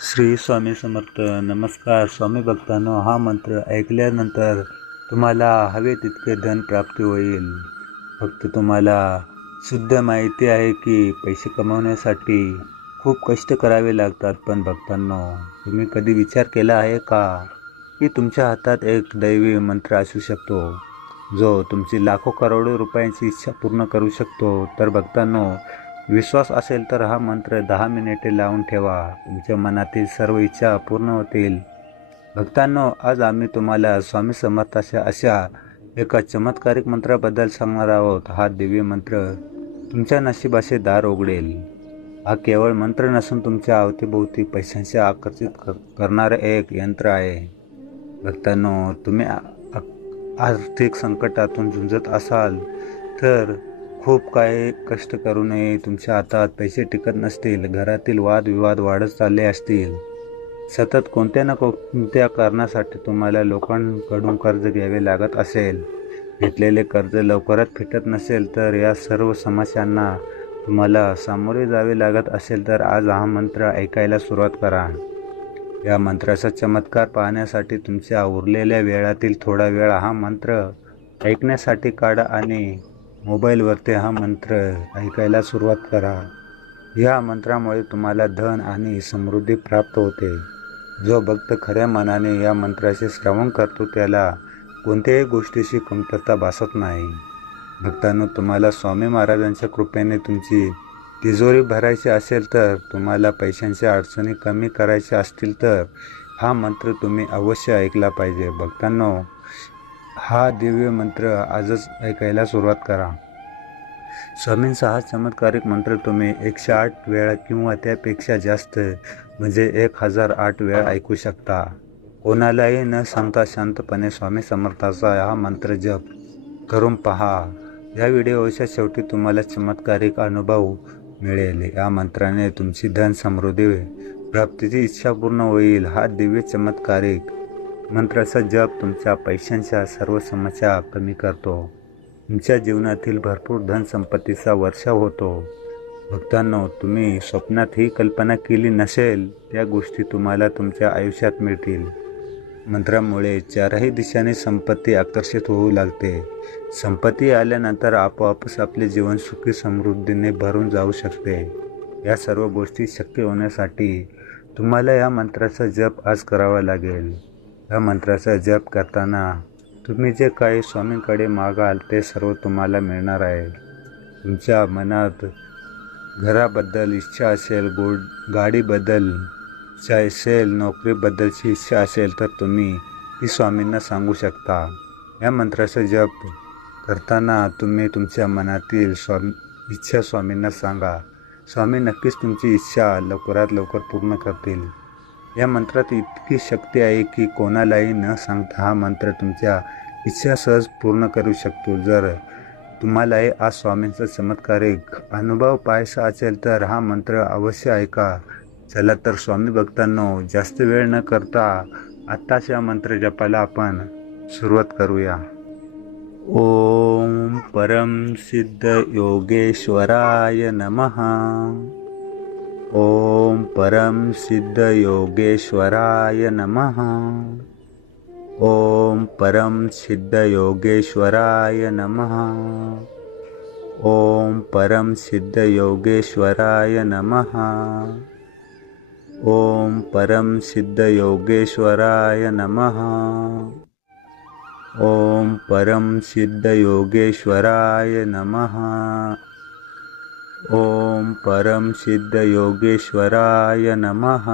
श्री स्वामी समर्थ. नमस्कार. स्वामी भक्तांनो हा मंत्र ऐकल्यानंतर तुम्हाला हवे तितके धन प्राप्ती होईल. फक्त तुम्हाला शुद्ध माहिती आहे की पैसे कमवण्यासाठी खूप कष्ट करावे लागतात. पण भक्तांनो तुम्ही कधी विचार केला आहे का की तुमच्या हातात एक दैवी मंत्र असू शकतो? जो तुमची लाखो करोडो रुपयांची इच्छा पूर्ण करू शकतो. तर भक्तांनो विश्वास असेल तर हा मंत्र दहा मिनिटे लावून ठेवा. तुमच्या मनातील सर्व इच्छा पूर्ण होतील. भक्तांनो आज आम्ही तुम्हाला स्वामी समर्थाच्या अशा एका चमत्कारिक मंत्राबद्दल सांगणार आहोत. हा दिव्य मंत्र तुमच्या नशिबाचे दार उघडेल. हा केवळ मंत्र नसून तुमच्या अवतीभोवती पैशांचे आकर्षित कर करणारे एक यंत्र आहे. भक्तांनो तुम्ही आर्थिक संकटातून झुंजत असाल तर खूप काही कष्ट करू नये. तुमच्या हातात पैसे टिकत नसतील. घरातील वादविवाद वाढत चालले असतील. सतत कोणत्या ना कोणत्या कारणासाठी तुम्हाला लोकांकडून कर्ज घ्यावे लागत असेल? घेतलेले कर्ज लवकरात फिटत नसेल तर या सर्व समस्यांना तुम्हाला सामोरे जावे लागत असेल तर आज हा मंत्र ऐकायला सुरुवात करा. या मंत्राचा चमत्कार पाहण्यासाठी तुमच्या उरलेल्या वेळातील थोडा वेळ हा मंत्र ऐकण्यासाठी काढा आणि मोबाईलवरती हा मंत्र ऐकायला सुरुवात करा. या मंत्रामुळे तुम्हाला धन आणि समृद्धी प्राप्त होते. जो भक्त खऱ्या मनाने या मंत्राचे श्रवण करतो त्याला कोणत्याही गोष्टीची कमतरता भासत नाही. भक्तांनो तुम्हाला स्वामी महाराजांच्या कृपेने तुमची तिजोरी भरायची असेल तर तुम्हाला पैशांच्या अडचणी कमी करायच्या असतील तर हा मंत्र तुम्ही अवश्य ऐकला पाहिजे. भक्तांनो हा दिव्य मंत्र आजच ऐकायला सुरुवात करा. स्वामींचा हा चमत्कारिक मंत्र तुम्ही एकशे आठ वेळा किंवा त्यापेक्षा जास्त म्हणजे एक हजार आठ वेळा ऐकू शकता. कोणालाही न सांगता शांतपणे स्वामी समर्थाचा हा मंत्र जप करून पहा. या व्हिडिओच्या शेवटी तुम्हाला चमत्कारिक अनुभव मिळेल. या मंत्राने तुमची धन समृद्धी प्राप्तीची इच्छा पूर्ण होईल. हा दिव्य चमत्कारिक मंत्राचा जप तुमच्या पैशांच्या सर्व समस्या कमी करतो. तुमच्या जीवनातील भरपूर धनसंपत्तीचा वर्षाव होतो. भक्तांनो तुम्ही स्वप्नात ही कल्पना केली नसेल त्या गोष्टी तुम्हाला तुमच्या आयुष्यात मिळतील. मंत्रामुळे चारही दिशाने संपत्ती आकर्षित होऊ लागते. संपत्ती आल्यानंतर आपोआपच आपले जीवन सुखी समृद्धीने भरून जाऊ शकते. या सर्व गोष्टी शक्य होण्यासाठी तुम्हाला या मंत्राचा जप आज करावा लागेल. या मंत्राचा जप करताना तुम्ही जे काही स्वामींकडे मागाल ते सर्व तुम्हाला मिळणार आहे. तुमच्या मनात घराबद्दल इच्छा असेल गोड गाडीबद्दल इच्छा असेल नोकरीबद्दलची इच्छा असेल तर तुम्ही ती स्वामींना सांगू शकता. या मंत्राचा जप करताना तुम्ही तुमच्या मनातील स्वामी इच्छा स्वामींना सांगा. स्वामी नक्कीच तुमची इच्छा लवकरात लवकर पूर्ण करतील. या मंत्रात इतकी शक्ती आहे की कोणालाही न सांगता हा मंत्र तुमच्या इच्छा सहज पूर्ण करू शकतो. जर तुम्हालाही आज स्वामींचा चमत्कारिक अनुभव पाहायचा असेल तर हा मंत्र अवश्य ऐका. चला तर स्वामी भक्तांनो जास्त वेळ न करता आत्ताच या मंत्र जपाला आपण सुरुवात करूया. ओम परम सिद्ध योगेश्वराय नमः. परं सिद्धयोगेश्वराय नमः। ॐ परं सिद्धयोगेश्वराय नमः। ॐ परं सिद्धयोगेश्वराय नमः। ॐ परं सिद्धयोगेश्वराय नमः। ॐ परं सिद्धयोगेश्वराय नमः। ॐ परं सिद्धयोगेश्वराय नमः।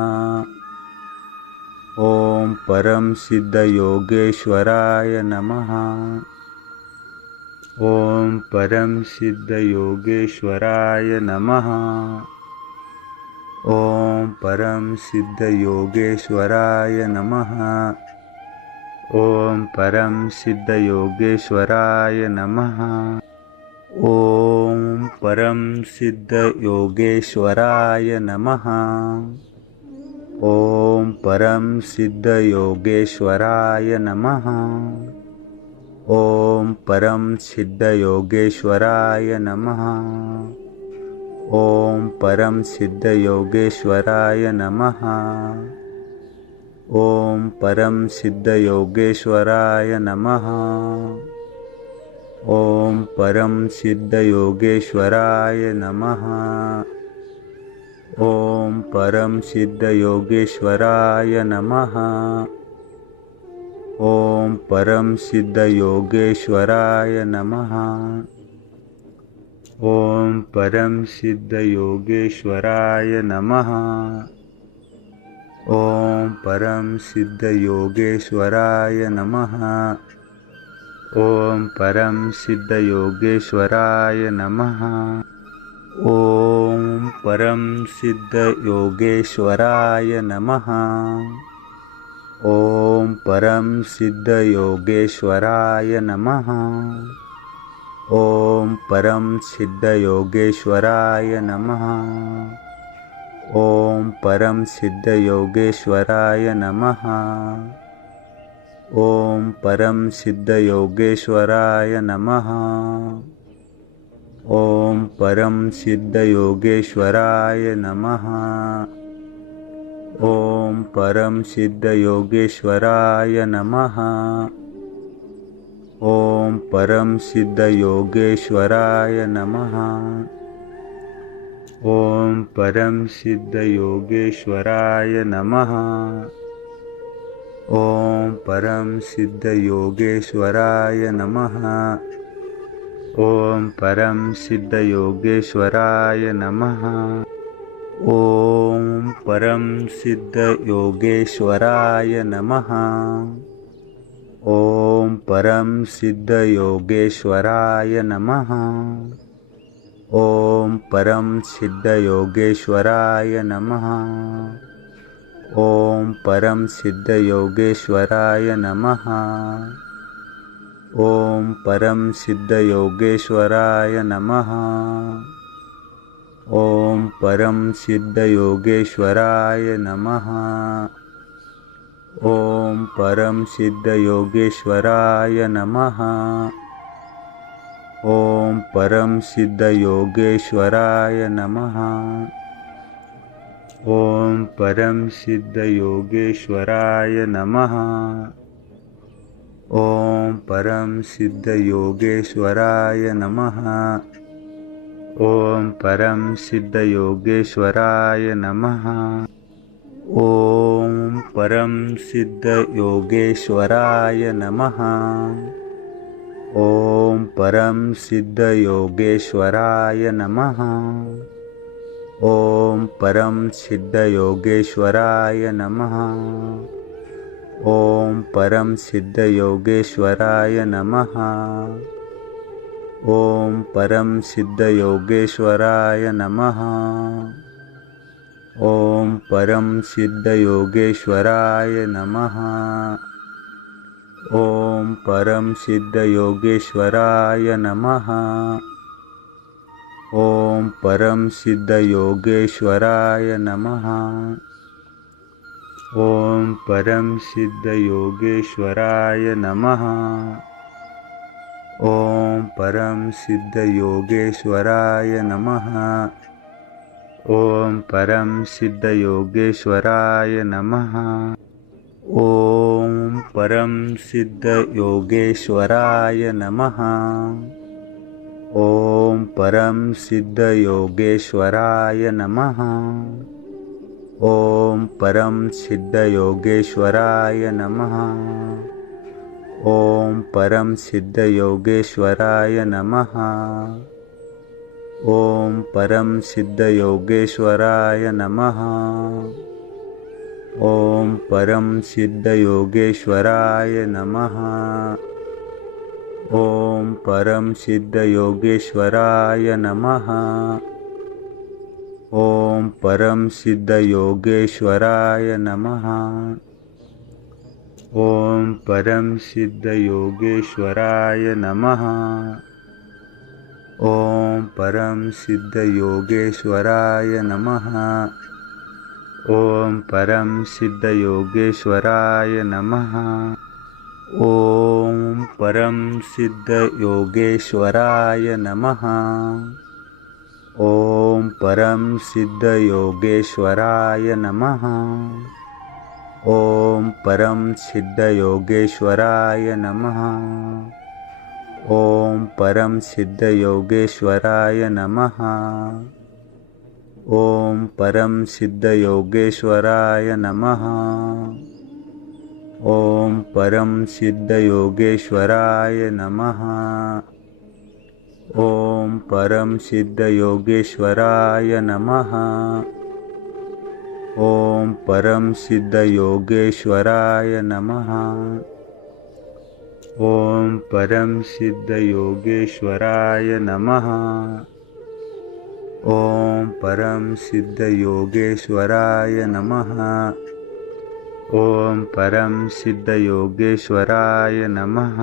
ॐ परं सिद्धयोगेश्वराय नमः। ॐ परं सिद्धयोगेश्वराय नमः। ॐ परं सिद्धयोगेश्वराय नमः। ॐ परं सिद्धयोगेश्वराय नमः। ॐ परं सिद्धयोगेश्वराय नमः। ॐ परं सिद्धयोगेश्वराय नमः। ॐ परं सिद्धयोगेश्वराय नमः। ॐ परं सिद्धयोगेश्वराय नमः। ॐ परं सिद्धयोगेश्वराय नमः। ॐ परं सिद्धयोगेश्वराय नमः। ॐ परं सिद्धयोगेश्वराय नमः। ॐ परं सिद्धयोगेश्वराय नमः। ॐ परं सिद्धयोगेश्वराय नमः। ॐ परं सिद्धयोगेश्वराय नमः। ॐ परं सिद्धयोगेश्वराय नमः। ॐ परं सिद्धयोगेश्वराय नमः। ॐ परं सिद्धयोगेश्वराय नमः। ॐ परं सिद्धयोगेश्वराय नमः। ॐ परं सिद्धयोगेश्वराय नमः। ॐ परं सिद्धयोगेश्वराय नमः। ॐ परं सिद्धयोगेश्वराय नमः। ॐ परं सिद्धयोगेश्वराय नमः। ॐ परं सिद्धयोगेश्वराय नमः। ॐ परं सिद्धयोगेश्वराय नमः। ॐ परं सिद्धयोगेश्वराय नमः। ॐ परं सिद्धयोगेश्वराय नमः। ॐ परं सिद्धयोगेश्वराय नमः। ॐ परं सिद्धयोगेश्वराय नमः। ॐ परं सिद्धयोगेश्वराय नमः। ॐ परं सिद्धयोगेश्वराय नमः। ॐ परं सिद्धयोगेश्वराय नमः। ॐ परं सिद्धयोगेश्वराय नमः। ॐ परं सिद्धयोगेश्वराय नमः। ॐ परं सिद्धयोगेश्वराय नमः। ॐ परं सिद्धयोगेश्वराय नमः। ॐ परं सिद्धयोगेश्वराय नमः। ॐ परं सिद्धयोगेश्वराय नमः। ॐ परं सिद्धयोगेश्वराय नमः। ॐ परं सिद्धयोगेश्वराय नमः। ॐ परं सिद्धयोगेश्वराय नमः। ॐ परं सिद्धयोगेश्वराय नमः। ॐ परं सिद्धयोगेश्वराय नमः। ॐ परं सिद्धयोगेश्वराय नमः। ॐ परं सिद्धयोगेश्वराय नमः। ॐ परं सिद्धयोगेश्वराय नमः। ॐ परं सिद्धयोगेश्वराय नमः। ॐ परं सिद्धयोगेश्वराय नमः। ॐ परं सिद्धयोगेश्वराय नमः। ॐ परं सिद्धयोगेश्वराय नमः। ॐ ॐ परं सिद्धयोगेश्वराय नमः। ॐ परं सिद्धयोगेश्वराय नमः। ॐ परं सिद्धयोगेश्वराय नमः। ॐ परं सिद्धयोगेश्वराय नमः। ॐ परं सिद्धयोगेश्वराय नमः। ॐ परं सिद्धयोगेश्वराय नमः। ॐ परं सिद्धयोगेश्वराय नमः। ॐ परं सिद्धयोगेश्वराय नमः। ॐ परं सिद्धयोगेश्वराय नमः। ॐ परं सिद्धयोगेश्वराय नमः। ॐ परमसिद्धयोगेश्वराय नमः। ॐ परं सिद्धयोगेश्वराय नमः। ॐ परं सिद्धयोगेश्वराय नमः। ॐ परं सिद्धयोगेश्वराय नमः। ॐ परं सिद्धयोगेश्वराय नमः ॐ परं सिद्धयोगेश्वराय नमः। ॐ परं सिद्धयोगेश्वराय नमः। ॐ परं सिद्धयोगेश्वराय नमः। ॐ परं सिद्धयोगेश्वराय नमः। ॐ परं सिद्धयोगेश्वराय नमः ॐ परं सिद्धयोगेश्वराय नमः